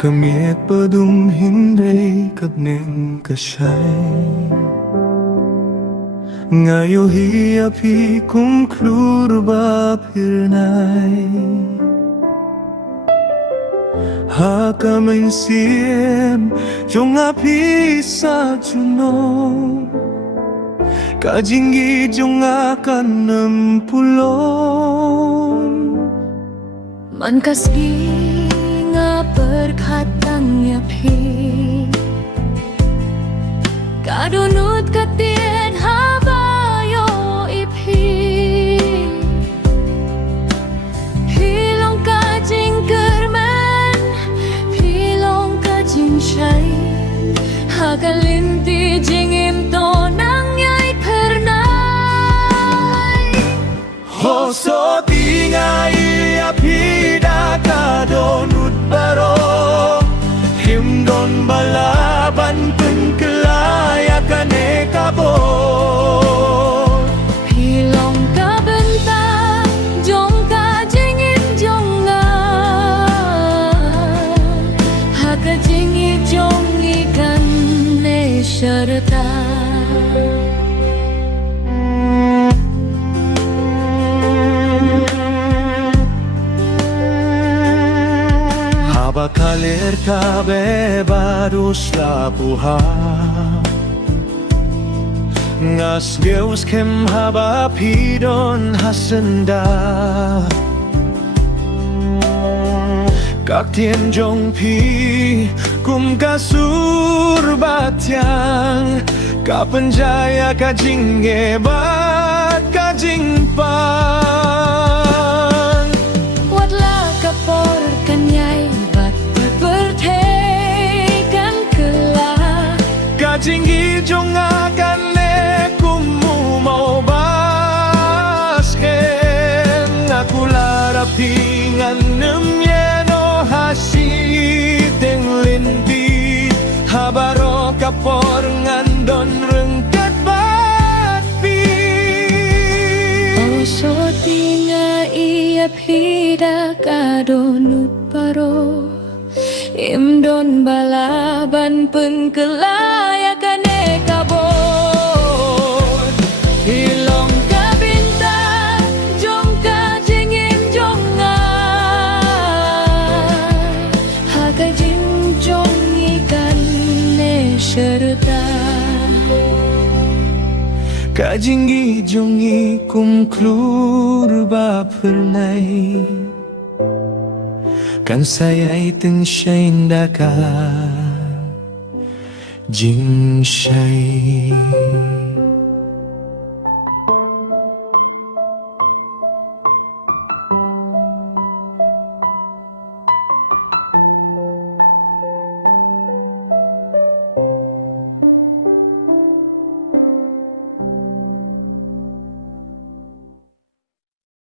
Kamit padum hindi kabning kasay Ngayo hiapi kumklur ba pirnay Hakamin siem jong api sa junong Kajinggi jong akan 60 Man kasgi nga perkatang yapi Kadunut katien habayo ipi Hilong kajing kerman Hilong kajing syay Hagalinti jingim to nang yay pernay Hoso tingay apida kadonut baro Himdon balaban pengkelayakan ekabo Hilong ka benta jong ka jingit jong nga Haka jingit jong ikan ne syarta Bakalir kabe barus labuha Ngas geus kem haba pidon hasenda Kak tien jong pi kum kasur batyang Kapenjaya kajing hebat kajing pang Watlah kapor kanyai Kajinggi jong akan le kumu mau basken Aku larap hingan nemyeno hasiteng linti Habaro kapor ngandon rengkat batpi Oso tinga iya pida kadonut paro Imdon balaban pengkelayakan ekabon Hilong ka bintang jong ka jingin jong ngai Haka jing jong ikan ne syerta Kajinggi jongi kumklur ba pernay Kan saya iteng syai ndaka jing syai